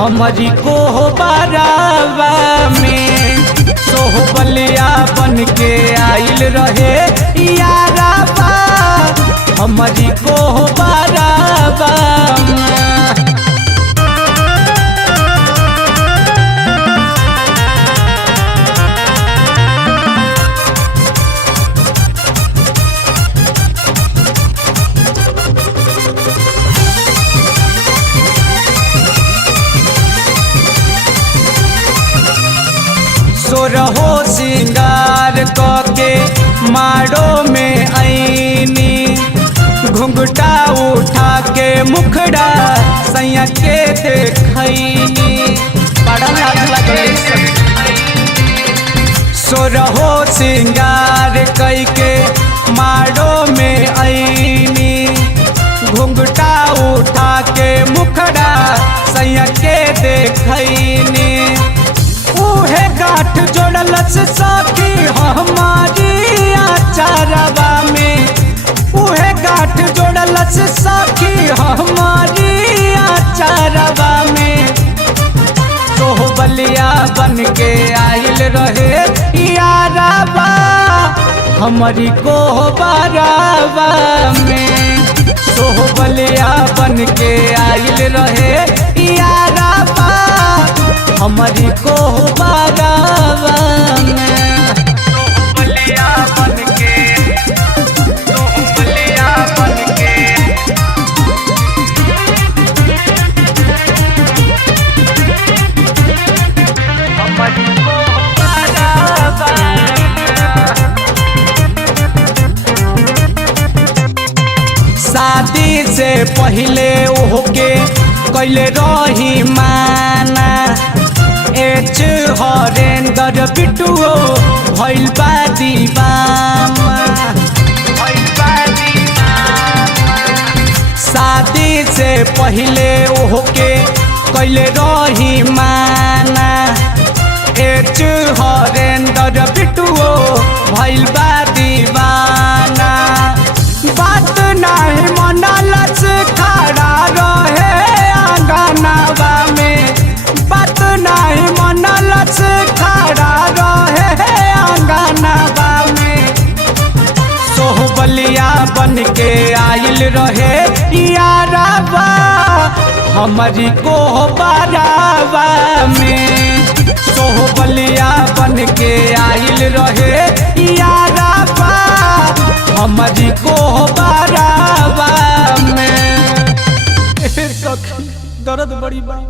हमारी को बारावा में सोहबलिया बन के आइल रहे यारावा हमारी को बारावा में। सोरहो सिंगार के माड़ो में आईनी घुंघटा उठा के मुखड़ा सैया के देखैनी बड़ा लाज लगल। सोरहो सिंगार के माड़ो में आईनी घुंघटा उठा के मुखड़ा सैया के देखैनी उहे गाठ जोड़लस सखी हमारी आचारवा में उहे गाठ जोड़लस सखी हमारी आचारवा में सोहबलिया बन के आइल रहे यारावा हमारी को बारावा में सोहबलिया बन के आइल रहे यारावा हमारी को बारावा में सोहबलिया बन के हमारी को बारावा शादी से पहले ओके कैले रही माना एच हरेंद्र बिटुओ भइल बा दीवाना शादी से पहले ओके कैले रही माना एच हरेंद्र बिटुओ भइल बा दीवाना बात नहीं मनलस खड़ा रहे आंगनवा में बात नहीं मनलस खड़ा रहे आंगनवा में सोहबलिया बन के आइल रहे यारावा हमारी को बारावा में सोहबलिया बन के आइल रहे यारावा हमारी को बारावा में। दर्द बड़ी बड़ी